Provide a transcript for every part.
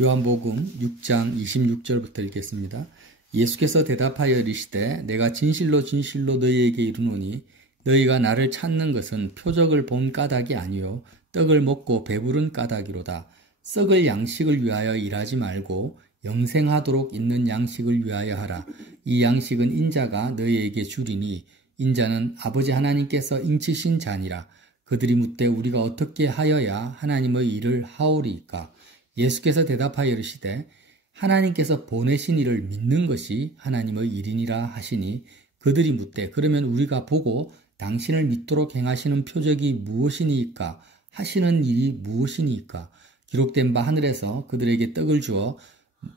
요한복음 6장 26절부터 읽겠습니다. 예수께서 대답하여 이르시되 내가 진실로 진실로 너희에게 이르노니 너희가 나를 찾는 것은 표적을 본 까닭이 아니요 떡을 먹고 배부른 까닭이로다. 썩을 양식을 위하여 일하지 말고 영생하도록 있는 양식을 위하여 하라. 이 양식은 인자가 너희에게 주리니 인자는 아버지 하나님께서 인치신 자니라. 그들이 묻되 우리가 어떻게 하여야 하나님의 일을 하오리이까? 예수께서 대답하여 이르시되 하나님께서 보내신 이를 믿는 것이 하나님의 일이니라 하시니 그들이 묻되 그러면 우리가 보고 당신을 믿도록 행하시는 표적이 무엇이니까? 하시는 일이 무엇이니까? 기록된 바 하늘에서 그들에게 떡을 주어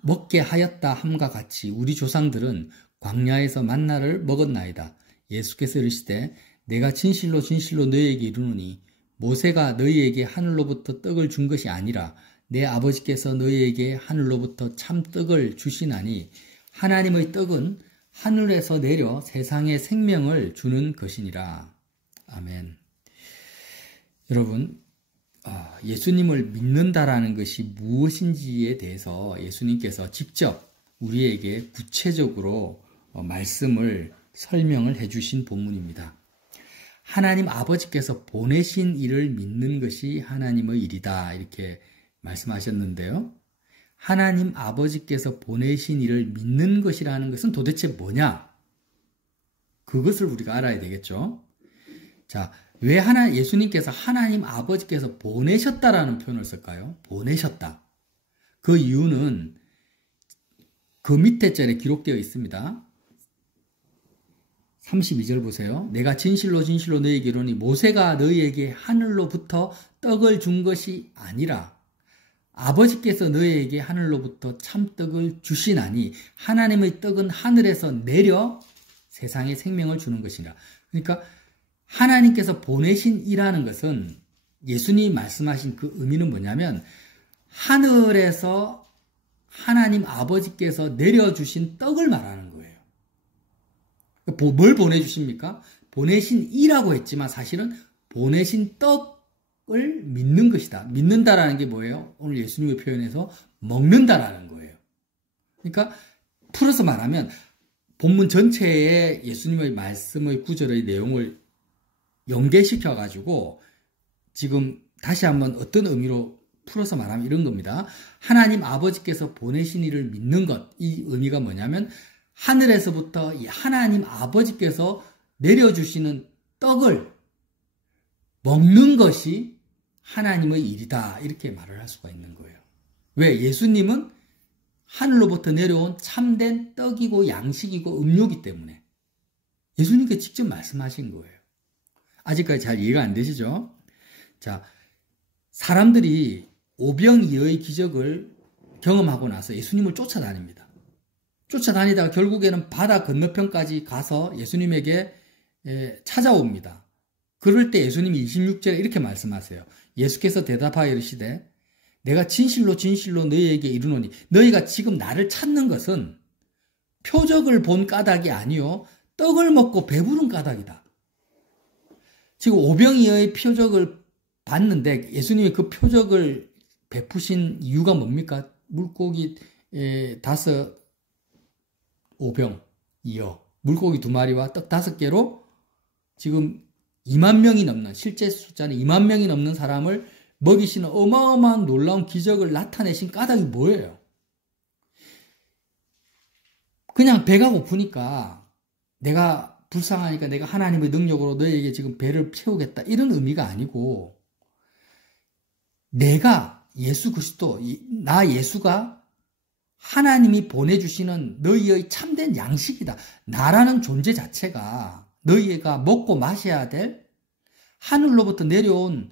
먹게 하였다 함과 같이 우리 조상들은 광야에서 만나를 먹었나이다. 예수께서 이르시되 내가 진실로 진실로 너희에게 이르노니 모세가 너희에게 하늘로부터 떡을 준 것이 아니라 내 아버지께서 너희에게 하늘로부터 참떡을 주시나니 하나님의 떡은 하늘에서 내려 세상에 생명을 주는 것이니라. 아멘. 여러분, 예수님을 믿는다라는 것이 무엇인지에 대해서 예수님께서 직접 우리에게 구체적으로 말씀을 설명을 해주신 본문입니다. 하나님 아버지께서 보내신 일을 믿는 것이 하나님의 일이다. 이렇게 말씀하셨는데요. 하나님 아버지께서 보내신 일을 믿는 것이라는 것은 도대체 뭐냐? 그것을 우리가 알아야 되겠죠. 자, 왜 예수님께서 하나님 아버지께서 보내셨다라는 표현을 쓸까요? 보내셨다. 그 이유는 그 밑에 절에 기록되어 있습니다. 32절 보세요. 내가 진실로 진실로 너희에게 이르노니 모세가 너희에게 하늘로부터 떡을 준 것이 아니라 아버지께서 너희에게 하늘로부터 참떡을 주시나니 하나님의 떡은 하늘에서 내려 세상에 생명을 주는 것이라. 그러니까 하나님께서 보내신 이라는 것은 예수님이 말씀하신 그 의미는 뭐냐면 하늘에서 하나님 아버지께서 내려주신 떡을 말하는 거예요. 뭘 보내주십니까? 보내신 이라고 했지만 사실은 보내신 떡을 믿는 것이다. 믿는다라는 게 뭐예요? 오늘 예수님의 표현에서 먹는다라는 거예요. 그러니까 풀어서 말하면 본문 전체에 예수님의 말씀의 구절의 내용을 연계시켜가지고 지금 다시 한번 어떤 의미로 풀어서 말하면 이런 겁니다. 하나님 아버지께서 보내신 이를 믿는 것, 이 의미가 뭐냐면 하늘에서부터 이 하나님 아버지께서 내려주시는 떡을 먹는 것이 하나님의 일이다. 이렇게 말을 할 수가 있는 거예요. 왜? 예수님은 하늘로부터 내려온 참된 떡이고 양식이고 음료이기 때문에 예수님께 직접 말씀하신 거예요. 아직까지 잘 이해가 안 되시죠? 자, 사람들이 오병이어의 기적을 경험하고 나서 예수님을 쫓아다닙니다. 쫓아다니다가 결국에는 바다 건너편까지 가서 예수님에게 찾아옵니다. 그럴 때 예수님이 26절에 이렇게 말씀하세요. 예수께서 대답하여 이르시되 내가 진실로 진실로 너희에게 이르노니 너희가 지금 나를 찾는 것은 표적을 본 까닭이 아니요 떡을 먹고 배부른 까닭이다. 지금 오병이어의 표적을 봤는데 예수님이 그 표적을 베푸신 이유가 뭡니까? 물고기 5 오병이어 물고기 2마리와 떡 5개로 지금 2만 명이 넘는 실제 숫자는 2만 명이 넘는 사람을 먹이시는 어마어마한 놀라운 기적을 나타내신 까닭이 뭐예요? 그냥 배가 고프니까 내가 불쌍하니까 내가 하나님의 능력으로 너희에게 지금 배를 채우겠다 이런 의미가 아니고 내가 예수 그리스도 나 예수가 하나님이 보내주시는 너희의 참된 양식이다. 나라는 존재 자체가 너희가 먹고 마셔야 될 하늘로부터 내려온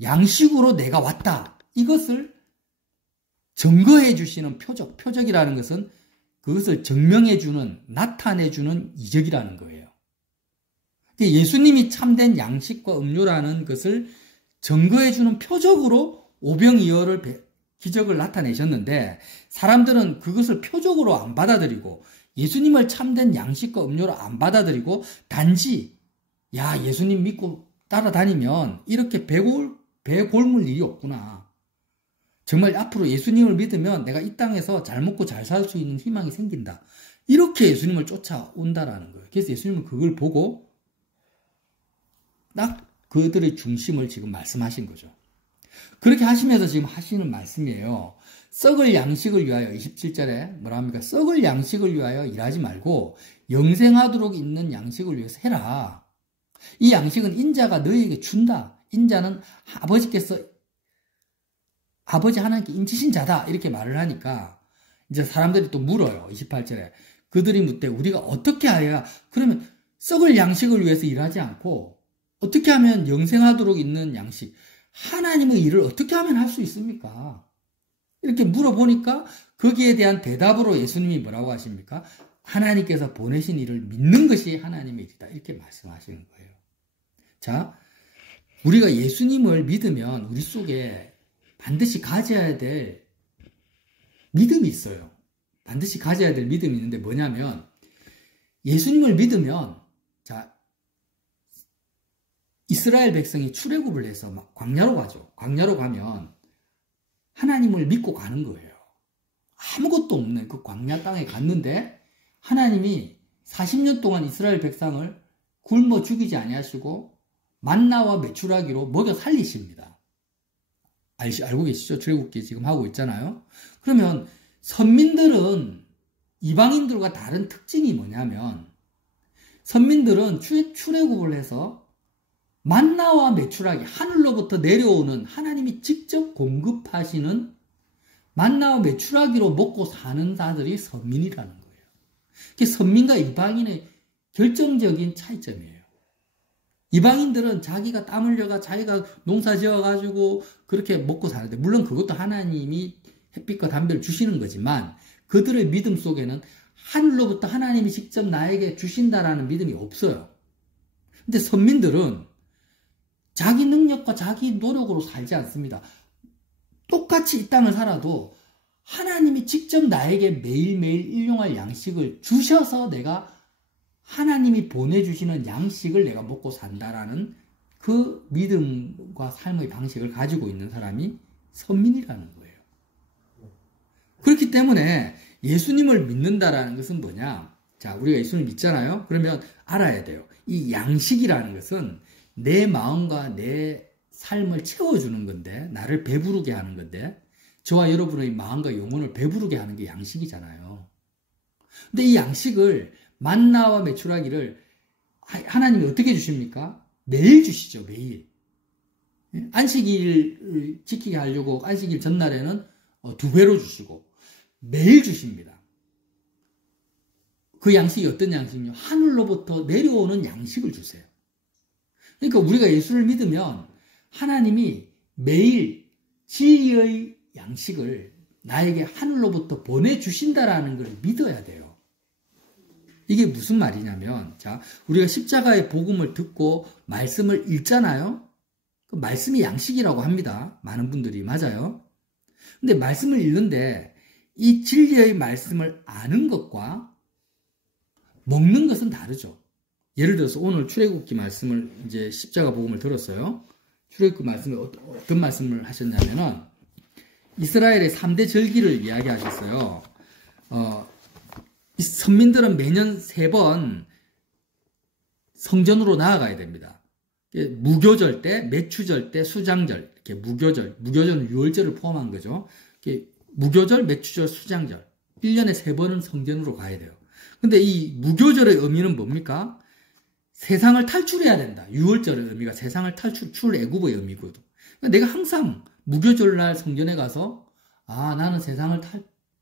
양식으로 내가 왔다. 이것을 증거해 주시는 표적. 표적이라는 것은 그것을 증명해 주는, 나타내 주는 이적이라는 거예요. 예수님이 참된 양식과 음료라는 것을 증거해 주는 표적으로 오병이어를 기적을 나타내셨는데 사람들은 그것을 표적으로 안 받아들이고 예수님을 참된 양식과 음료로 안 받아들이고 단지 야 예수님 믿고 따라다니면 이렇게 배 굶을 일이 없구나. 정말 앞으로 예수님을 믿으면 내가 이 땅에서 잘 먹고 잘 살 수 있는 희망이 생긴다. 이렇게 예수님을 쫓아온다라는 거예요. 그래서 예수님은 그걸 보고 딱 그들의 중심을 지금 말씀하신 거죠. 그렇게 하시면서 지금 하시는 말씀이에요. 썩을 양식을 위하여 27절에 뭐라 합니까? 썩을 양식을 위하여 일하지 말고 영생하도록 있는 양식을 위해서 해라. 이 양식은 인자가 너희에게 준다. 인자는 아버지 하나님께 인치신 자다. 이렇게 말을 하니까 이제 사람들이 또 물어요. 28절에. 그들이 묻되 우리가 어떻게 하여야, 그러면 썩을 양식을 위해서 일하지 않고 어떻게 하면 영생하도록 있는 양식, 하나님의 일을 어떻게 하면 할 수 있습니까? 이렇게 물어보니까 거기에 대한 대답으로 예수님이 뭐라고 하십니까? 하나님께서 보내신 일을 믿는 것이 하나님의 일이다. 이렇게 말씀하시는 거예요. 자, 우리가 예수님을 믿으면 우리 속에 반드시 가져야 될 믿음이 있어요. 반드시 가져야 될 믿음이 있는데 뭐냐면, 예수님을 믿으면, 자, 이스라엘 백성이 출애굽을 해서 막 광야로 가죠. 광야로 가면 하나님을 믿고 가는 거예요. 아무것도 없는 그 광야 땅에 갔는데 하나님이 40년 동안 이스라엘 백성을 굶어 죽이지 아니하시고 만나와 메추라기로 먹여 살리십니다. 알고 계시죠? 출애굽기 지금 하고 있잖아요. 그러면 선민들은 이방인들과 다른 특징이 뭐냐면, 선민들은 출애굽을 해서 만나와 메추라기, 하늘로부터 내려오는 하나님이 직접 공급하시는 만나와 메추라기로 먹고 사는 자들이 선민이라는 거예요. 그게 선민과 이방인의 결정적인 차이점이에요. 이방인들은 자기가 땀 흘려가 자기가 농사 지어가지고 그렇게 먹고 사는데, 물론 그것도 하나님이 햇빛과 담배를 주시는 거지만 그들의 믿음 속에는 하늘로부터 하나님이 직접 나에게 주신다라는 믿음이 없어요. 근데 선민들은 자기 능력과 자기 노력으로 살지 않습니다. 똑같이 이 땅을 살아도 하나님이 직접 나에게 매일매일 일용할 양식을 주셔서 내가 하나님이 보내주시는 양식을 내가 먹고 산다라는 그 믿음과 삶의 방식을 가지고 있는 사람이 선민이라는 거예요. 그렇기 때문에 예수님을 믿는다라는 것은 뭐냐? 자, 우리가 예수님을 믿잖아요? 그러면 알아야 돼요. 이 양식이라는 것은 내 마음과 내 삶을 채워주는 건데, 나를 배부르게 하는 건데, 저와 여러분의 마음과 영혼을 배부르게 하는 게 양식이잖아요. 근데 이 양식을, 만나와 메추라기를 하나님이 어떻게 주십니까? 매일 주시죠, 매일. 안식일을 지키게 하려고 안식일 전날에는 2배로 주시고 매일 주십니다. 그 양식이 어떤 양식이요? 하늘로부터 내려오는 양식을 주세요. 그러니까 우리가 예수를 믿으면 하나님이 매일 진리의 양식을 나에게 하늘로부터 보내주신다라는 걸 믿어야 돼요. 이게 무슨 말이냐면, 자, 우리가 십자가의 복음을 듣고 말씀을 읽잖아요. 그 말씀이 양식이라고 합니다. 많은 분들이. 맞아요. 근데 말씀을 읽는데 이 진리의 말씀을 아는 것과 먹는 것은 다르죠. 예를 들어서 오늘 출애굽기 말씀을, 이제 십자가 복음을 들었어요. 출애굽기 말씀에 어떤 말씀을 하셨냐면은 이스라엘의 3대 절기를 이야기하셨어요. 이 선민들은 매년 3번 성전으로 나아가야 됩니다. 무교절 때, 매추절 때, 수장절, 이렇게 무교절은 6월절을 포함한 거죠. 무교절, 매추절, 수장절, 1년에 3번은 성전으로 가야 돼요. 근데 이 무교절의 의미는 뭡니까? 세상을 탈출해야 된다. 6월절의 의미가 세상을 출애굽의 의미거든. 그러니까 내가 항상 무교절날 성전에 가서 나는 세상을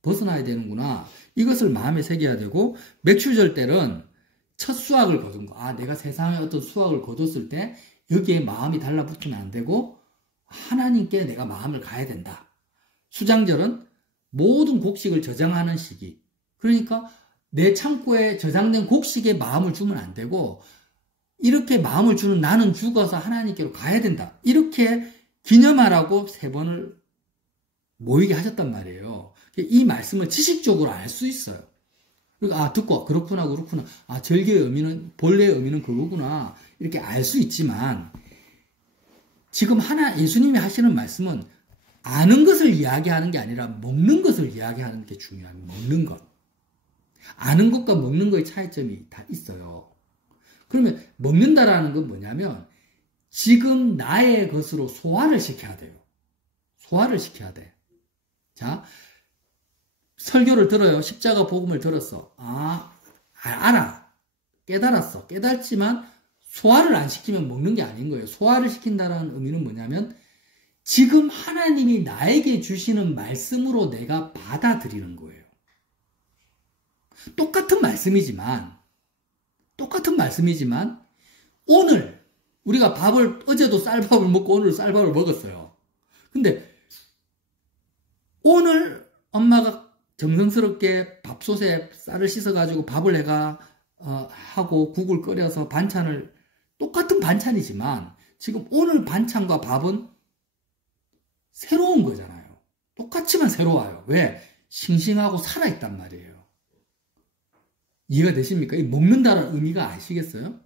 벗어나야 되는구나. 이것을 마음에 새겨야 되고, 매추절 때는 첫 수확을 거둔 거. 내가 세상에 어떤 수확을 거뒀을 때 여기에 마음이 달라붙으면 안 되고 하나님께 내가 마음을 가야 된다. 수장절은 모든 곡식을 저장하는 시기. 그러니까 내 창고에 저장된 곡식에 마음을 주면 안 되고, 이렇게 마음을 주는 나는 죽어서 하나님께로 가야 된다. 이렇게 기념하라고 3번을 모이게 하셨단 말이에요. 이 말씀을 지식적으로 알 수 있어요. 그러니까 듣고 그렇구나. 절기의 의미는, 본래의 의미는 그거구나. 이렇게 알 수 있지만, 지금 예수님이 하시는 말씀은 아는 것을 이야기하는 게 아니라 먹는 것을 이야기하는 게 중요합니다. 먹는 것. 아는 것과 먹는 것의 차이점이 다 있어요. 그러면 먹는다라는 건 뭐냐면 지금 나의 것으로 소화를 시켜야 돼요. 소화를 시켜야 돼. 자, 설교를 들어요. 십자가 복음을 들었어. 알아. 깨달았어. 깨달지만 소화를 안 시키면 먹는 게 아닌 거예요. 소화를 시킨다는 의미는 뭐냐면 지금 하나님이 나에게 주시는 말씀으로 내가 받아들이는 거예요. 똑같은 말씀이지만 오늘 우리가 어제도 쌀밥을 먹고 오늘 쌀밥을 먹었어요. 근데 오늘 엄마가 정성스럽게 밥솥에 쌀을 씻어가지고 밥을 내가 하고 국을 끓여서 반찬을 똑같은 반찬이지만 지금 오늘 반찬과 밥은 새로운 거잖아요. 똑같지만 새로워요. 왜? 싱싱하고 살아있단 말이에요. 이해가 되십니까? 이 먹는다는 의미가 아시겠어요?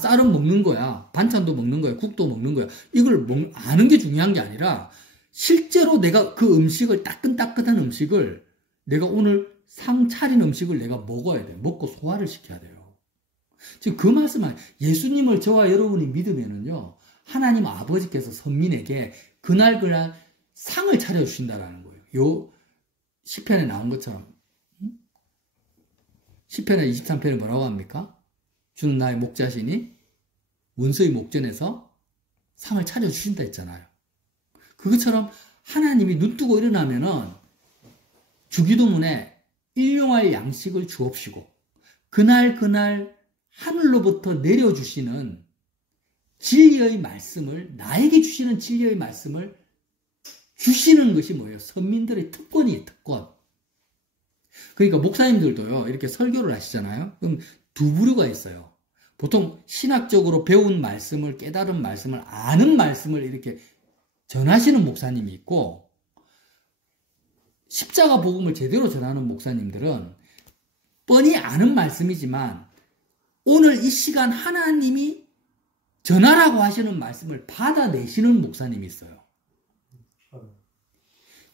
쌀은 먹는 거야. 반찬도 먹는 거야. 국도 먹는 거야. 이걸 아는 게 중요한 게 아니라 실제로 내가 그 음식을 따끈따끈한 음식을 내가 오늘 상 차린 음식을 내가 먹어야 돼. 먹고 소화를 시켜야 돼요. 지금 그 말씀은 예수님을 저와 여러분이 믿으면은요. 하나님 아버지께서 선민에게 그날 상을 차려주신다라는 거예요. 요 시편에 나온 것처럼. 시편의 23편에 뭐라고 합니까? 주는 나의 목자시니 원수의 목전에서 상을 차려주신다 했잖아요. 그것처럼 하나님이 눈뜨고 일어나면은 주기도문에 일용할 양식을 주옵시고 그날 하늘로부터 내려주시는 진리의 말씀을 나에게 주시는 진리의 말씀을 주시는 것이 뭐예요? 선민들의 특권이에요. 특권. 그러니까 목사님들도요. 이렇게 설교를 하시잖아요. 그럼 두 부류가 있어요. 보통 신학적으로 배운 말씀을 깨달은 말씀을 아는 말씀을 이렇게 전하시는 목사님이 있고 십자가 복음을 제대로 전하는 목사님들은 뻔히 아는 말씀이지만 오늘 이 시간 하나님이 전하라고 하시는 말씀을 받아내시는 목사님이 있어요.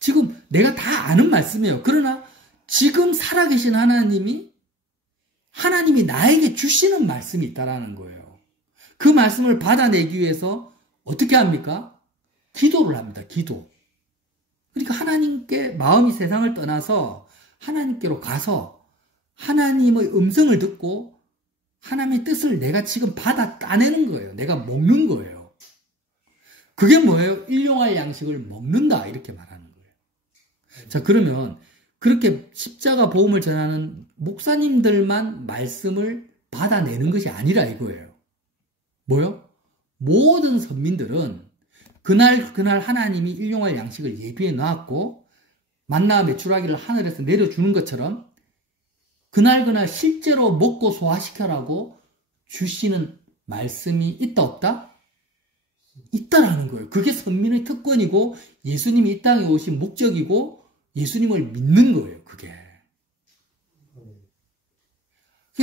지금 내가 다 아는 말씀이에요. 그러나 지금 살아계신 하나님이 나에게 주시는 말씀이 있다라는 거예요. 그 말씀을 받아내기 위해서 어떻게 합니까? 기도를 합니다. 기도. 그러니까 하나님께 마음이 세상을 떠나서 하나님께로 가서 하나님의 음성을 듣고 하나님의 뜻을 내가 지금 받아 따내는 거예요. 내가 먹는 거예요. 그게 뭐예요? 일용할 양식을 먹는다 이렇게 말하는 거예요. 자, 그러면 그렇게 십자가 복음을 전하는 목사님들만 말씀을 받아내는 것이 아니라 이거예요. 뭐요? 모든 선민들은 그날 하나님이 일용할 양식을 예비해 놨고 만나와 메추라기를 하늘에서 내려주는 것처럼 그날 실제로 먹고 소화시켜라고 주시는 말씀이 있다 없다? 있다라는 거예요. 그게 선민의 특권이고 예수님이 이 땅에 오신 목적이고 예수님을 믿는 거예요. 그게.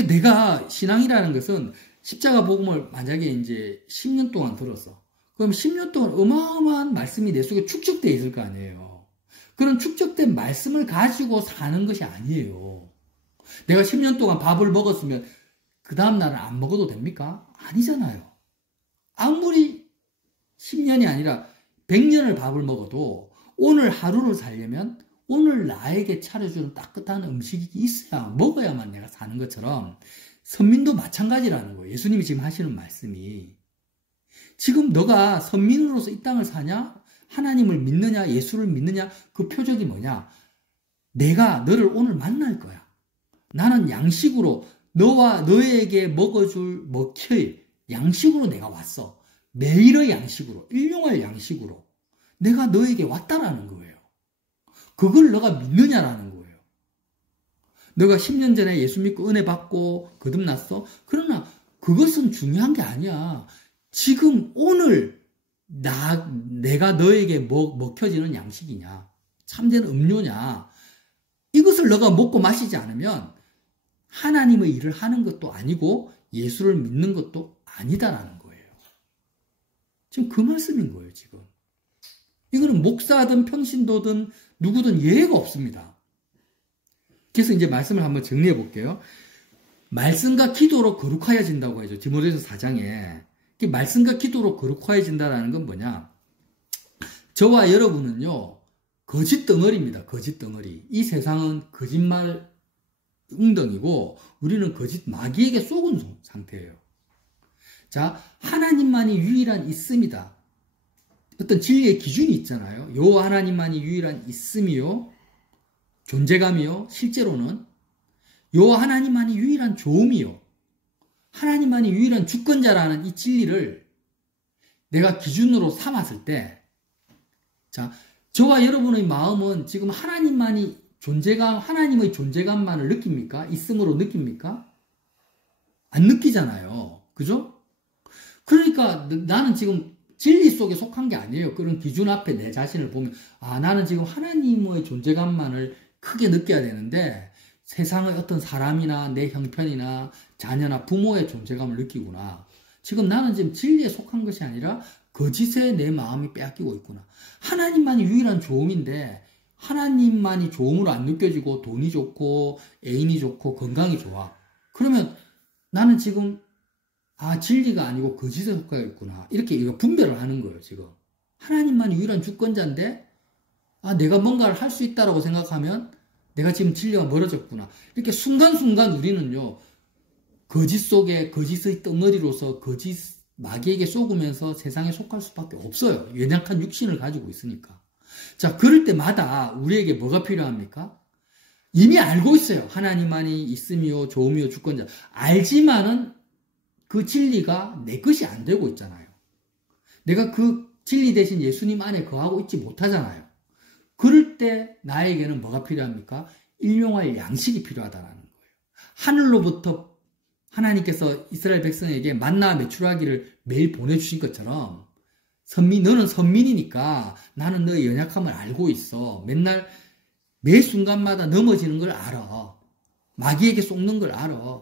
내가 신앙이라는 것은 십자가 복음을 만약에 이제 10년 동안 들었어. 그럼 10년 동안 어마어마한 말씀이 내 속에 축적되어 있을 거 아니에요. 그런 축적된 말씀을 가지고 사는 것이 아니에요. 내가 10년 동안 밥을 먹었으면 그 다음 날은 안 먹어도 됩니까? 아니잖아요. 아무리 10년이 아니라 100년을 밥을 먹어도 오늘 하루를 살려면 오늘 나에게 차려주는 따뜻한 음식이 있어야 먹어야만 내가 사는 것처럼 선민도 마찬가지라는 거예요. 예수님이 지금 하시는 말씀이. 지금 너가 선민으로서 이 땅을 사냐? 하나님을 믿느냐? 예수를 믿느냐? 그 표적이 뭐냐? 내가 너를 오늘 만날 거야. 나는 양식으로 너와 너에게 먹힐 양식으로 내가 왔어. 매일의 양식으로, 일용할 양식으로 내가 너에게 왔다라는 거예요. 그걸 너가 믿느냐라는 거예요. 너가 10년 전에 예수 믿고 은혜 받고 거듭났어? 그러나 그것은 중요한 게 아니야. 지금 오늘 내가 너에게 먹혀지는 양식이냐? 참된 음료냐? 이것을 너가 먹고 마시지 않으면 하나님의 일을 하는 것도 아니고 예수를 믿는 것도 아니다라는 거예요. 지금 그 말씀인 거예요, 지금. 이거는 목사든 평신도든 누구든 예외가 없습니다. 그래서 이제 말씀을 한번 정리해 볼게요. 말씀과 기도로 거룩하여진다고 하죠. 디모데후서 4장에. 말씀과 기도로 거룩하여진다라는 건 뭐냐? 저와 여러분은요, 거짓 덩어리입니다. 거짓 덩어리. 이 세상은 거짓말 웅덩이고 우리는 거짓 마귀에게 속은 상태예요. 자, 하나님만이 유일한 있음이다. 어떤 진리의 기준이 있잖아요. 여호와 하나님만이 유일한 있음이요, 존재감이요, 실제로는 여호와 하나님만이 유일한 조음이요, 하나님만이 유일한 주권자라는 이 진리를 내가 기준으로 삼았을 때, 자, 저와 여러분의 마음은 지금 하나님만이 하나님의 존재감만을 느낍니까? 있음으로 느낍니까? 안 느끼잖아요. 그죠? 그러니까 나는 지금 진리 속에 속한 게 아니에요. 그런 기준 앞에 내 자신을 보면, 아, 나는 지금 하나님의 존재감만을 크게 느껴야 되는데 세상의 어떤 사람이나 내 형편이나 자녀나 부모의 존재감을 느끼구나. 지금 나는 지금 진리에 속한 것이 아니라 거짓에 내 마음이 빼앗기고 있구나. 하나님만이 유일한 조음인데 하나님만이 조음으로 안 느껴지고 돈이 좋고 애인이 좋고 건강이 좋아. 그러면 나는 지금 진리가 아니고 거짓에 속하여 있구나. 이렇게 이거 분별을 하는 거예요, 지금. 하나님만이 유일한 주권자인데 내가 뭔가를 할 수 있다라고 생각하면 내가 지금 진리와 멀어졌구나. 이렇게 순간순간 우리는요, 거짓 속에 거짓의 덩어리로서 거짓 마귀에게 속으면서 세상에 속할 수밖에 없어요. 연약한 육신을 가지고 있으니까. 자, 그럴 때마다 우리에게 뭐가 필요합니까? 이미 알고 있어요. 하나님만이 있음이요, 조음이요, 주권자. 알지만은 그 진리가 내 것이 안 되고 있잖아요. 내가 그 진리 대신 예수님 안에 거하고 있지 못하잖아요. 그럴 때 나에게는 뭐가 필요합니까? 일용할 양식이 필요하다는 거예요. 하늘로부터 하나님께서 이스라엘 백성에게 만나와 메추라기를 매일 보내주신 것처럼 너는 선민이니까 나는 너의 연약함을 알고 있어. 맨날 매 순간마다 넘어지는 걸 알아. 마귀에게 속는 걸 알아.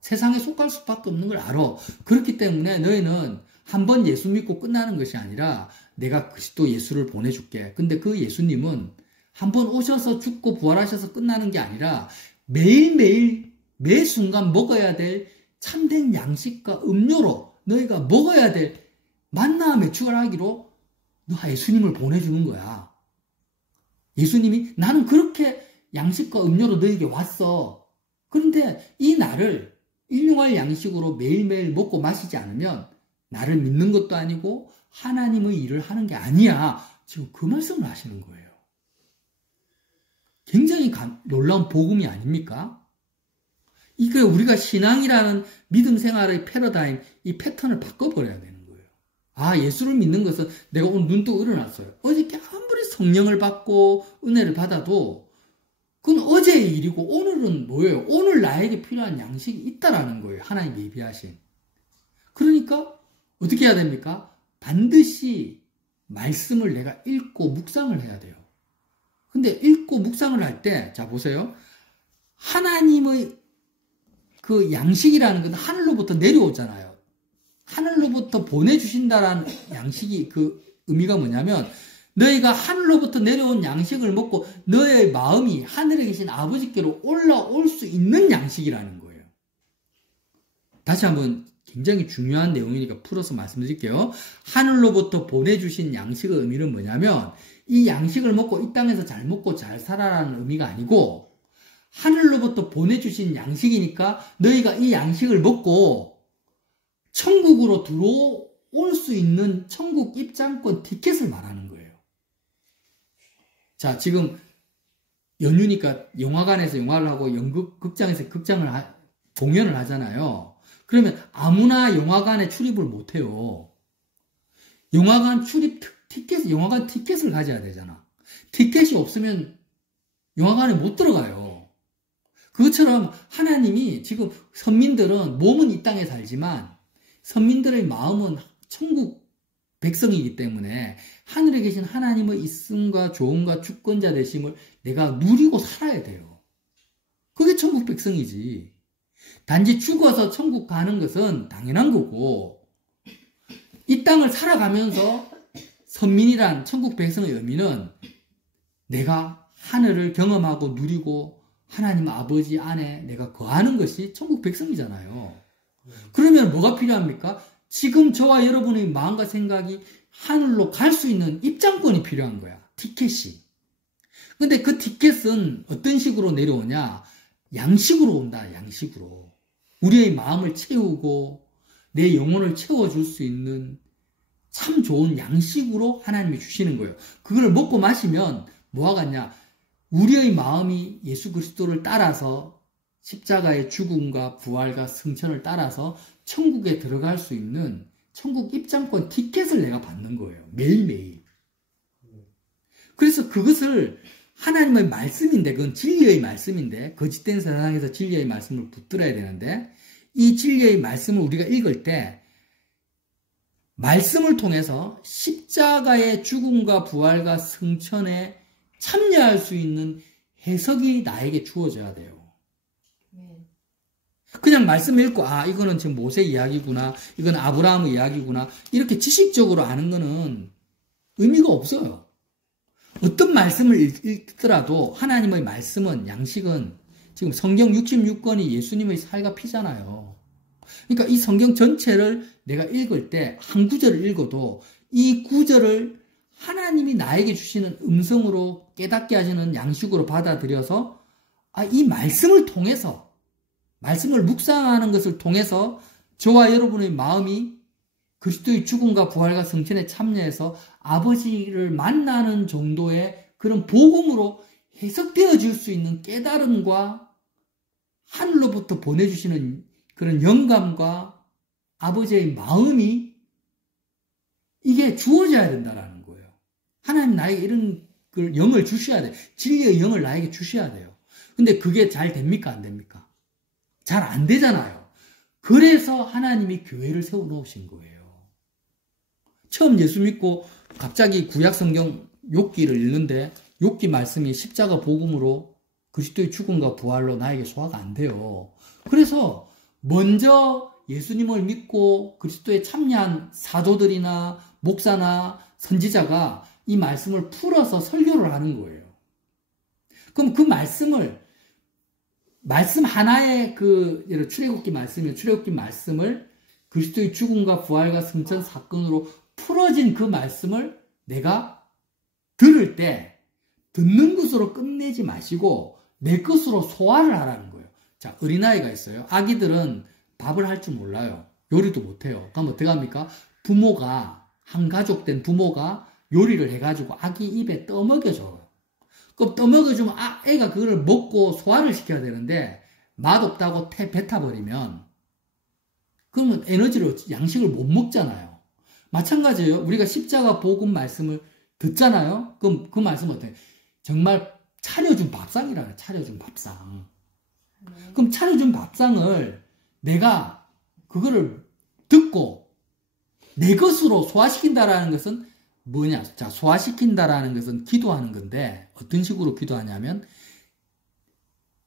세상에 속할 수밖에 없는 걸 알아. 그렇기 때문에 너희는 한 번 예수 믿고 끝나는 것이 아니라 내가 그리스도 예수를 보내줄게. 근데 그 예수님은 한 번 오셔서 죽고 부활하셔서 끝나는 게 아니라 매일매일 매 순간 먹어야 될 참된 양식과 음료로 너희가 먹어야 될 만나와 메추라기로 너 예수님을 보내주는 거야. 예수님이 나는 그렇게 양식과 음료로 너에게 왔어. 그런데 이 나를 일용할 양식으로 매일매일 먹고 마시지 않으면 나를 믿는 것도 아니고 하나님의 일을 하는 게 아니야. 지금 그 말씀을 하시는 거예요. 굉장히 놀라운 복음이 아닙니까? 이게 우리가 신앙이라는 믿음 생활의 패러다임, 이 패턴을 바꿔버려야 되는 거예요. 예수를 믿는 것은 내가 오늘 눈 뜨고 일어났어요. 어저께 아무리 성령을 받고 은혜를 받아도 그건 어제의 일이고 오늘은 뭐예요? 오늘 나에게 필요한 양식이 있다라는 거예요. 하나님 예비하신. 그러니까 어떻게 해야 됩니까? 반드시 말씀을 내가 읽고 묵상을 해야 돼요. 근데 읽고 묵상을 할 때, 자 보세요. 하나님의 그 양식이라는 건 하늘로부터 내려오잖아요. 하늘로부터 보내주신다라는 양식이 그 의미가 뭐냐면 너희가 하늘로부터 내려온 양식을 먹고 너의 마음이 하늘에 계신 아버지께로 올라올 수 있는 양식이라는 거예요. 다시 한번 굉장히 중요한 내용이니까 풀어서 말씀드릴게요. 하늘로부터 보내주신 양식의 의미는 뭐냐면 이 양식을 먹고 이 땅에서 잘 먹고 잘 살아라는 의미가 아니고 하늘로부터 보내주신 양식이니까 너희가 이 양식을 먹고 천국으로 들어올 수 있는 천국 입장권 티켓을 말하는 거예요. 자, 지금 연휴니까 영화관에서 영화를 하고 극장에서 공연을 하잖아요. 그러면 아무나 영화관에 출입을 못해요. 영화관 영화관 티켓을 가져야 되잖아. 티켓이 없으면 영화관에 못 들어가요. 그것처럼 하나님이 지금 선민들은 몸은 이 땅에 살지만 선민들의 마음은 천국 백성이기 때문에 하늘에 계신 하나님의 있음과 조음과 주권자 되심을 내가 누리고 살아야 돼요. 그게 천국 백성이지. 단지 죽어서 천국 가는 것은 당연한 거고 이 땅을 살아가면서 선민이란 천국 백성의 의미는 내가 하늘을 경험하고 누리고 하나님 아버지 안에 내가 거하는 것이 천국 백성이잖아요. 그러면 뭐가 필요합니까? 지금 저와 여러분의 마음과 생각이 하늘로 갈 수 있는 입장권이 필요한 거야. 티켓이. 근데 그 티켓은 어떤 식으로 내려오냐? 양식으로 온다. 양식으로. 우리의 마음을 채우고 내 영혼을 채워줄 수 있는 참 좋은 양식으로 하나님이 주시는 거예요. 그걸 먹고 마시면 뭐가 같냐? 우리의 마음이 예수 그리스도를 따라서 십자가의 죽음과 부활과 승천을 따라서 천국에 들어갈 수 있는 천국 입장권 티켓을 내가 받는 거예요. 매일매일. 그래서 그것을 하나님의 말씀인데, 그건 진리의 말씀인데, 거짓된 세상에서 진리의 말씀을 붙들어야 되는데, 이 진리의 말씀을 우리가 읽을 때 말씀을 통해서 십자가의 죽음과 부활과 승천에 참여할 수 있는 해석이 나에게 주어져야 돼요. 그냥 말씀 읽고 이거는 지금 모세 이야기구나, 이건 아브라함의 이야기구나, 이렇게 지식적으로 아는 거는 의미가 없어요. 어떤 말씀을 읽더라도 하나님의 말씀은, 양식은 지금 성경 66권이 예수님의 살과 피잖아요. 그러니까 이 성경 전체를 내가 읽을 때 한 구절을 읽어도 이 구절을 하나님이 나에게 주시는 음성으로 깨닫게 하시는 양식으로 받아들여서 이 말씀을 통해서, 말씀을 묵상하는 것을 통해서 저와 여러분의 마음이 그리스도의 죽음과 부활과 승천에 참여해서 아버지를 만나는 정도의 그런 복음으로 해석되어질 수 있는 깨달음과 하늘로부터 보내주시는 그런 영감과 아버지의 마음이 이게 주어져야 된다는 거예요. 하나님 나에게 이런 걸 영을 주셔야 돼요. 진리의 영을 나에게 주셔야 돼요. 근데 그게 잘 됩니까? 안 됩니까? 잘 안 되잖아요. 그래서 하나님이 교회를 세워놓으신 거예요. 처음 예수 믿고 갑자기 구약성경 욥기를 읽는데 욥기 말씀이 십자가 복음으로 그리스도의 죽음과 부활로 나에게 소화가 안 돼요. 그래서 먼저 예수님을 믿고 그리스도에 참여한 사도들이나 목사나 선지자가 이 말씀을 풀어서 설교를 하는 거예요. 그럼 그 말씀을, 말씀 하나의 출애굽기 말씀이에요. 출애굽기 말씀을 그리스도의 죽음과 부활과 승천 사건으로 풀어진 그 말씀을 내가 들을 때 듣는 것으로 끝내지 마시고 내 것으로 소화를 하라는 거예요. 자, 어린아이가 있어요. 아기들은 밥을 할 줄 몰라요. 요리도 못해요. 그럼 어떻게 합니까? 부모가, 한 가족 된 부모가 요리를 해가지고 아기 입에 떠먹여줘요. 그럼 떠먹여주면 애가 그걸 먹고 소화를 시켜야 되는데 맛없다고 뱉어버리면 그러면 에너지로 양식을 못 먹잖아요. 마찬가지예요. 우리가 십자가 복음 말씀을 듣잖아요. 그럼 그 말씀은 어때요? 정말 차려준 밥상이라요. 차려준 밥상. 그럼 차려준 밥상을 내가 그거를 듣고 내 것으로 소화시킨다라는 것은 뭐냐? 자, 소화시킨다라는 것은 기도하는 건데 어떤 식으로 기도하냐면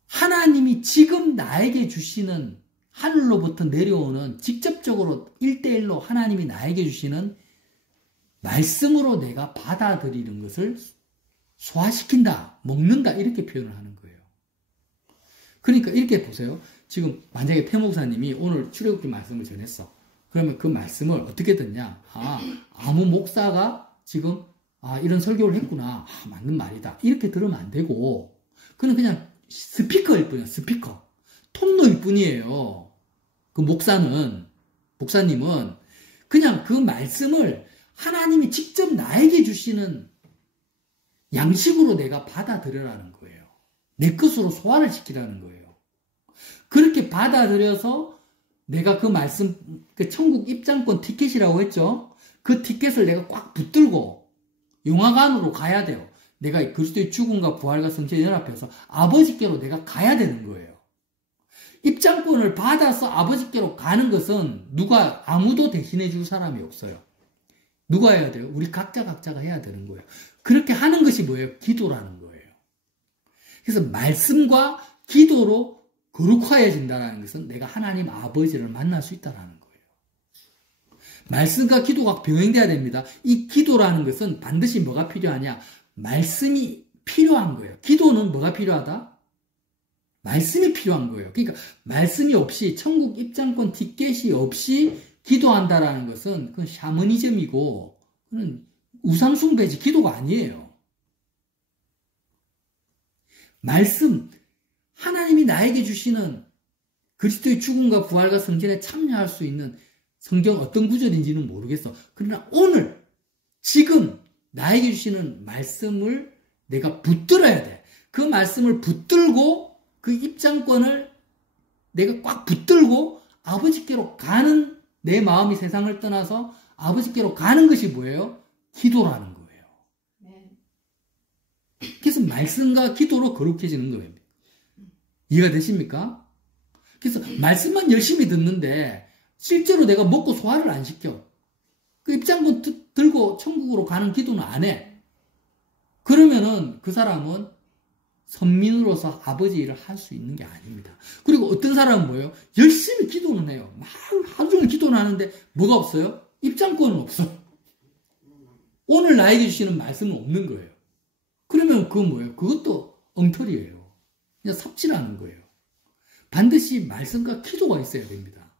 하나님이 지금 나에게 주시는 하늘로부터 내려오는 직접적으로 1대1로 하나님이 나에게 주시는 말씀으로 내가 받아들이는 것을 소화시킨다, 먹는다 이렇게 표현을 하는 거예요. 그러니까 이렇게 보세요. 지금 만약에 태 목사님이 오늘 출애굽기 말씀을 전했어. 그러면 그 말씀을 어떻게 듣냐? 아무 목사가 지금 이런 설교를 했구나. 맞는 말이다. 이렇게 들으면 안 되고 그냥 스피커일 뿐이야. 스피커. 통로일 뿐이에요. 그 목사님은 그냥 그 말씀을 하나님이 직접 나에게 주시는 양식으로 내가 받아들여라는 거예요. 내 것으로 소화를 시키라는 거예요. 그렇게 받아들여서 내가 그 말씀, 그 천국 입장권 티켓이라고 했죠. 그 티켓을 내가 꽉 붙들고 영화관으로 가야 돼요. 내가 그리스도의 죽음과 부활과 승천에 연합해서 아버지께로 내가 가야 되는 거예요. 입장권을 받아서 아버지께로 가는 것은 아무도 대신해 줄 사람이 없어요. 누가 해야 돼요? 우리 각자가 해야 되는 거예요. 그렇게 하는 것이 뭐예요? 기도라는 거예요. 그래서 말씀과 기도로 거룩화해진다는 것은 내가 하나님 아버지를 만날 수 있다는 거예요. 말씀과 기도가 병행돼야 됩니다. 이 기도라는 것은 반드시 뭐가 필요하냐? 말씀이 필요한 거예요. 기도는 뭐가 필요하다? 말씀이 필요한 거예요. 그러니까 말씀이 없이 천국 입장권 티켓이 없이 기도한다라는 것은 그건 샤머니즘이고 그건 우상숭배지 기도가 아니에요. 말씀, 하나님이 나에게 주시는 그리스도의 죽음과 부활과 성전에 참여할 수 있는 성경 어떤 구절인지는 모르겠어. 그러나 오늘 지금 나에게 주시는 말씀을 내가 붙들어야 돼. 그 말씀을 붙들고 그 입장권을 내가 꽉 붙들고 아버지께로 가는 내 마음이 세상을 떠나서 아버지께로 가는 것이 뭐예요? 기도라는 거예요. 그래서 말씀과 기도로 거룩해지는 거예요. 이해가 되십니까? 그래서 말씀만 열심히 듣는데 실제로 내가 먹고 소화를 안 시켜. 그 입장권 들고 천국으로 가는 기도는 안 해. 그러면은 그 사람은 선민으로서 아버지 일을 할 수 있는 게 아닙니다. 그리고 어떤 사람은 뭐예요? 열심히 기도는 해요. 막 하루 종일 기도는 하는데 뭐가 없어요? 입장권은 없어. 오늘 나에게 주시는 말씀은 없는 거예요. 그러면 그건 뭐예요? 그것도 엉터리예요. 그냥 삽질하는 거예요. 반드시 말씀과 기도가 있어야 됩니다.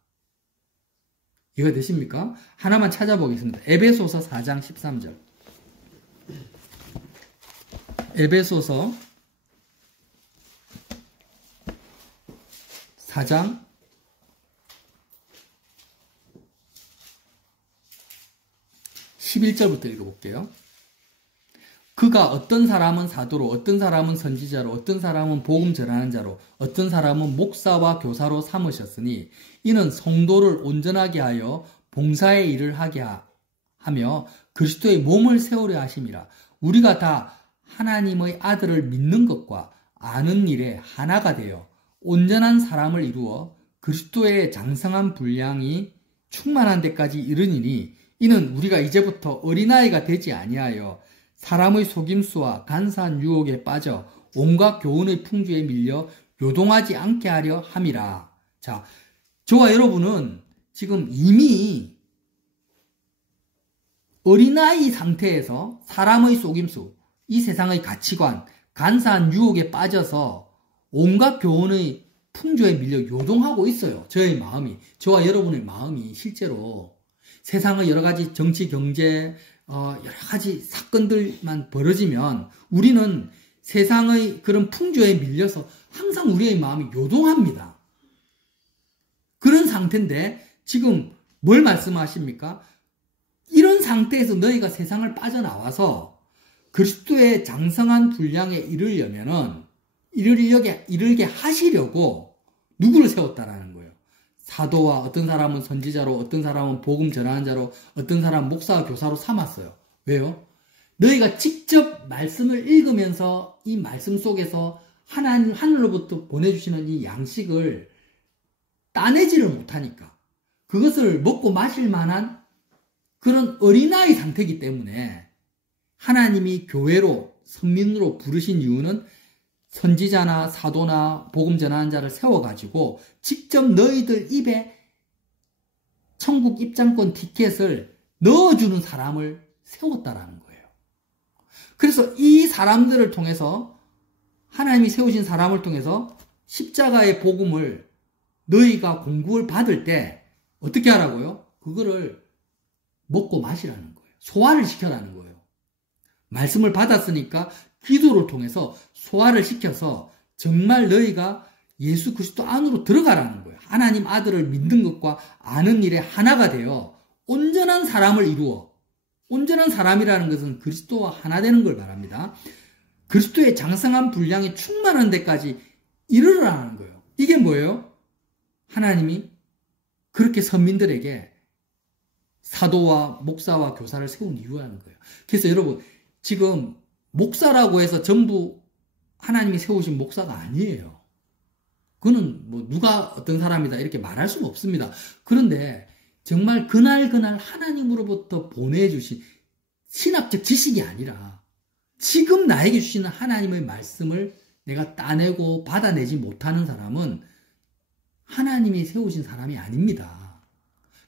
이해가 되십니까? 하나만 찾아보겠습니다. 에베소서 4장 13절. 에베소서 4장 11절부터 읽어볼게요. 그가 어떤 사람은 사도로, 어떤 사람은 선지자로, 어떤 사람은 복음 전하는 자로, 어떤 사람은 목사와 교사로 삼으셨으니 이는 성도를 온전하게 하여 봉사의 일을 하게 하며 그리스도의 몸을 세우려 하심이라. 우리가 다 하나님의 아들을 믿는 것과 아는 일에 하나가 되어 온전한 사람을 이루어 그리스도의 장성한 분량이 충만한 데까지 이르니니 이는 우리가 이제부터 어린아이가 되지 아니하여 사람의 속임수와 간사한 유혹에 빠져 온갖 교훈의 풍주에 밀려 요동하지 않게 하려 함이라. 자, 저와 여러분은 지금 이미 어린아이 상태에서 사람의 속임수, 이 세상의 가치관, 간사한 유혹에 빠져서 온갖 교훈의 풍조에 밀려 요동하고 있어요. 저의 마음이, 저와 여러분의 마음이 실제로 세상의 여러 가지 정치, 경제, 여러 가지 사건들만 벌어지면 우리는 세상의 그런 풍조에 밀려서 항상 우리의 마음이 요동합니다. 그런 상태인데 지금 뭘 말씀하십니까? 이런 상태에서 너희가 세상을 빠져나와서 그리스도의 장성한 분량에 이르게 하시려고 누구를 세웠다라는 거예요. 사도와 어떤 사람은 선지자로, 어떤 사람은 복음 전하는 자로, 어떤 사람은 목사와 교사로 삼았어요. 왜요? 너희가 직접 말씀을 읽으면서 이 말씀 속에서 하나님 하늘로부터 보내주시는 이 양식을 따내지를 못하니까 그것을 먹고 마실 만한 그런 어린아이 상태이기 때문에 하나님이 교회로 선민으로 부르신 이유는 선지자나 사도나 복음 전하는 자를 세워가지고 직접 너희들 입에 천국 입장권 티켓을 넣어주는 사람을 세웠다라는 거예요. 그래서 이 사람들을 통해서 하나님이 세우신 사람을 통해서 십자가의 복음을 너희가 공급을 받을 때 어떻게 하라고요? 그거를 먹고 마시라는 거예요. 소화를 시켜라는 거예요. 말씀을 받았으니까 기도를 통해서 소화를 시켜서 정말 너희가 예수 그리스도 안으로 들어가라는 거예요. 하나님 아들을 믿는 것과 아는 일에 하나가 되어 온전한 사람을 이루어, 온전한 사람이라는 것은 그리스도와 하나 되는 걸 말합니다. 그리스도의 장성한 분량이 충만한 데까지 이르라는 거예요. 이게 뭐예요? 하나님이 그렇게 선민들에게 사도와 목사와 교사를 세운 이유라는 거예요. 그래서 여러분 지금 목사라고 해서 전부 하나님이 세우신 목사가 아니에요. 그는 뭐 누가 어떤 사람이다 이렇게 말할 수는 없습니다. 그런데 정말 그날 하나님으로부터 보내주신 신학적 지식이 아니라 지금 나에게 주시는 하나님의 말씀을 내가 따내고 받아내지 못하는 사람은 하나님이 세우신 사람이 아닙니다.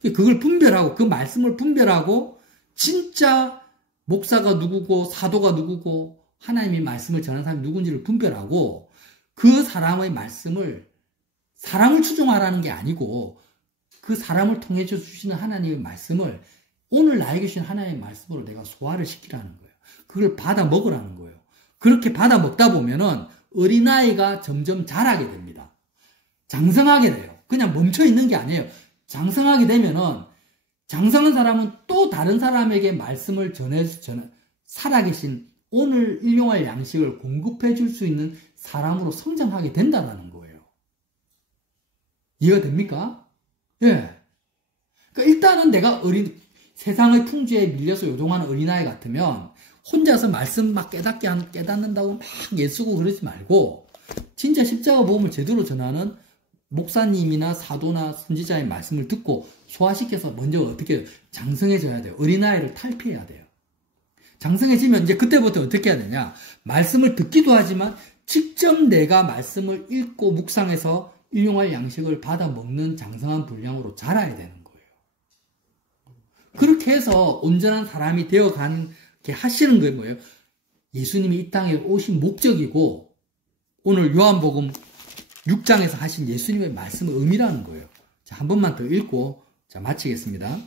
그걸 분별하고 그 말씀을 분별하고 진짜 목사가 누구고 사도가 누구고 하나님의 말씀을 전하는 사람이 누군지를 분별하고 그 사람의 말씀을 사람을 추종하라는 게 아니고 그 사람을 통해 주시는 하나님의 말씀을 오늘 나에게 주신 하나님의 말씀으로 내가 소화를 시키라는 거예요. 그걸 받아 먹으라는 거예요. 그렇게 받아 먹다 보면은 어린아이가 점점 자라게 됩니다. 장성하게 돼요. 그냥 멈춰 있는 게 아니에요. 장성하게 되면은 장성한 사람은 또 다른 사람에게 말씀을 살아계신 오늘 일용할 양식을 공급해 줄 수 있는 사람으로 성장하게 된다는 거예요. 이해가 됩니까? 예. 그러니까 일단은 내가 세상의 풍조에 밀려서 요동하는 어린아이 같으면 혼자서 말씀 막 깨닫는다고 막 애쓰고 그러지 말고 진짜 십자가 복음을 제대로 전하는 목사님이나 사도나 선지자의 말씀을 듣고 소화시켜서 먼저 어떻게 장성해져야 돼요. 어린아이를 탈피해야 돼요. 장성해지면 이제 그때부터 어떻게 해야 되냐. 말씀을 듣기도 하지만 직접 내가 말씀을 읽고 묵상해서 일용할 양식을 받아 먹는 장성한 분량으로 자라야 되는 거예요. 그렇게 해서 온전한 사람이 되어가는 게 하시는 게 뭐예요? 예수님이 이 땅에 오신 목적이고 오늘 요한복음 6장에서 하신 예수님의 말씀의 의미라는 거예요. 자, 한 번만 더 읽고 자, 마치겠습니다.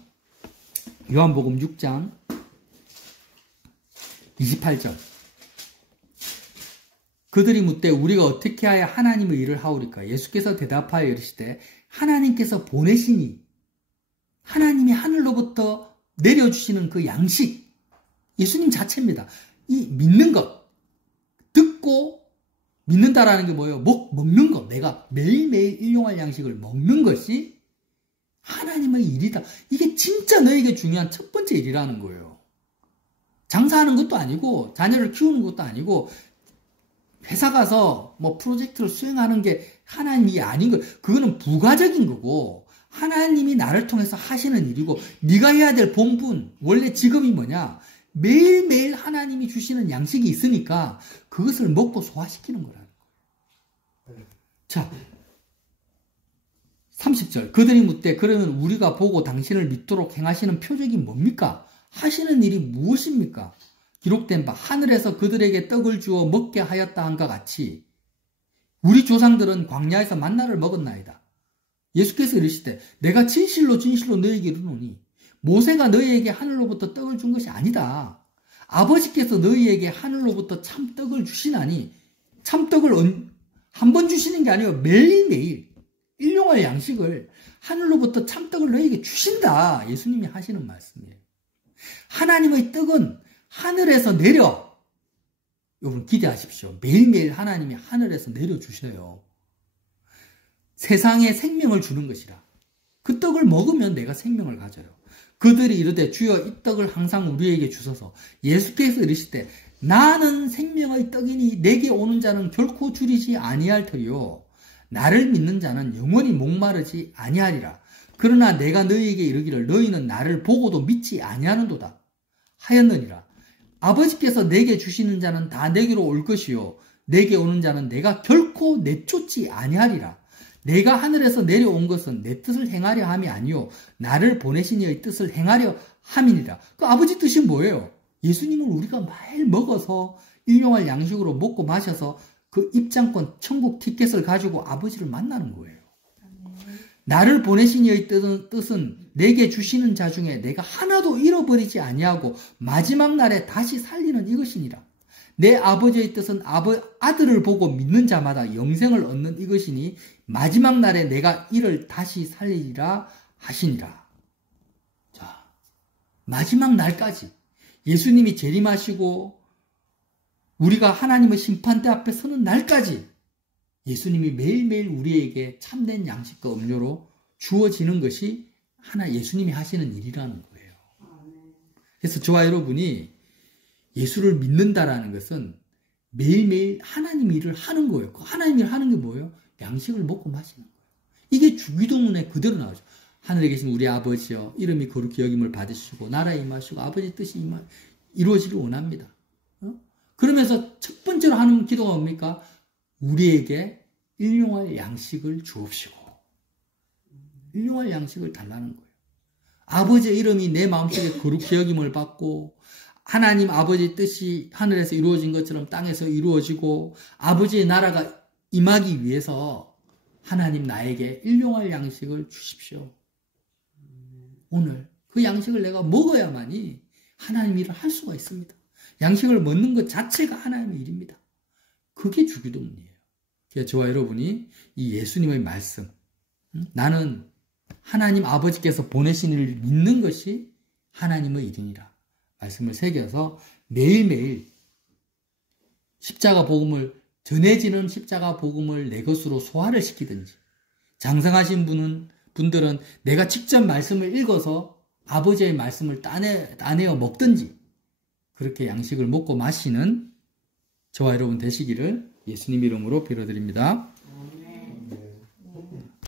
요한복음 6장 28절. 그들이 묻되 우리가 어떻게 하여 하나님의 일을 하오리까? 예수께서 대답하여 이르시되 하나님께서 보내시니 하나님이 하늘로부터 내려주시는 그 양식 예수님 자체입니다. 이 믿는 것 듣고 믿는다라는 게 뭐예요? 먹는 것. 내가 매일매일 일용할 양식을 먹는 것이 하나님의 일이다. 이게 진짜 너에게 중요한 첫 번째 일이라는 거예요. 장사하는 것도 아니고 자녀를 키우는 것도 아니고 회사 가서 뭐 프로젝트를 수행하는 게 하나님이 아닌 거. 그거는 부가적인 거고 하나님이 나를 통해서 하시는 일이고 네가 해야 될 본분 원래 직업이 뭐냐? 매일매일 하나님이 주시는 양식이 있으니까 그것을 먹고 소화시키는 거라는 거예요. 자, 30절. 그들이 묻되 그러면 우리가 보고 당신을 믿도록 행하시는 표적이 뭡니까? 하시는 일이 무엇입니까? 기록된 바 하늘에서 그들에게 떡을 주어 먹게 하였다 한과 같이 우리 조상들은 광야에서 만나를 먹었나이다. 예수께서 이르시되 내가 진실로 진실로 너희에게 이르노니 모세가 너희에게 하늘로부터 떡을 준 것이 아니다. 아버지께서 너희에게 하늘로부터 참떡을 주시나니 참떡을 한 번 주시는 게 아니고 매일매일 일용할 양식을 하늘로부터 참떡을 너희에게 주신다. 예수님이 하시는 말씀이에요. 하나님의 떡은 하늘에서 내려 여러분 기대하십시오. 매일매일 하나님이 하늘에서 내려주셔요. 세상에 생명을 주는 것이라. 그 떡을 먹으면 내가 생명을 가져요. 그들이 이르되 주여 이 떡을 항상 우리에게 주소서. 예수께서 이르시되 나는 생명의 떡이니 내게 오는 자는 결코 줄이지 아니할 터리요 나를 믿는 자는 영원히 목마르지 아니하리라. 그러나 내가 너희에게 이르기를 너희는 나를 보고도 믿지 아니하는도다 하였느니라. 아버지께서 내게 주시는 자는 다 내게로 올 것이요 내게 오는 자는 내가 결코 내쫓지 아니하리라. 내가 하늘에서 내려온 것은 내 뜻을 행하려 함이 아니요 나를 보내신 이의 뜻을 행하려 함이니라. 그 아버지 뜻이 뭐예요? 예수님을 우리가 매일 먹어서 일용할 양식으로 먹고 마셔서 그 입장권 천국 티켓을 가지고 아버지를 만나는 거예요. 나를 보내신 이의 뜻은 내게 주시는 자 중에 내가 하나도 잃어버리지 아니하고 마지막 날에 다시 살리는 이것이니라. 내 아버지의 뜻은 아들을 보고 믿는 자마다 영생을 얻는 이것이니 마지막 날에 내가 이를 다시 살리리라 하시니라. 자, 마지막 날까지 예수님이 재림하시고 우리가 하나님의 심판대 앞에 서는 날까지 예수님이 매일매일 우리에게 참된 양식과 음료로 주어지는 것이 하나 예수님이 하시는 일이라는 거예요. 그래서 저와 여러분이 예수를 믿는다라는 것은 매일매일 하나님 일을 하는 거예요. 하나님 일을 하는 게 뭐예요? 양식을 먹고 마시는 거예요. 이게 주기도문에 그대로 나오죠. 하늘에 계신 우리 아버지여 이름이 거룩히 여김을 받으시고 나라에 임하시고 아버지 뜻이 이루어지길 원합니다. 그러면서 첫 번째로 하는 기도가 뭡니까? 우리에게 일용할 양식을 주옵시고 일용할 양식을 달라는 거예요. 아버지의 이름이 내 마음속에 거룩히 여김을 받고 하나님 아버지의 뜻이 하늘에서 이루어진 것처럼 땅에서 이루어지고 아버지의 나라가 임하기 위해서 하나님 나에게 일용할 양식을 주십시오. 오늘 그 양식을 내가 먹어야만이 하나님 일을 할 수가 있습니다. 양식을 먹는 것 자체가 하나님의 일입니다. 그게 주기도문이에요. 그래서 저와 여러분이 이 예수님의 말씀, 나는 하나님 아버지께서 보내신 일을 믿는 것이 하나님의 일이니라 말씀을 새겨서 매일매일 십자가 복음을 전해지는 십자가 복음을 내 것으로 소화를 시키든지 장성하신 분들은 내가 직접 말씀을 읽어서 아버지의 말씀을 따내어 먹든지 그렇게 양식을 먹고 마시는 저와 여러분 되시기를 예수님 이름으로 빌어드립니다.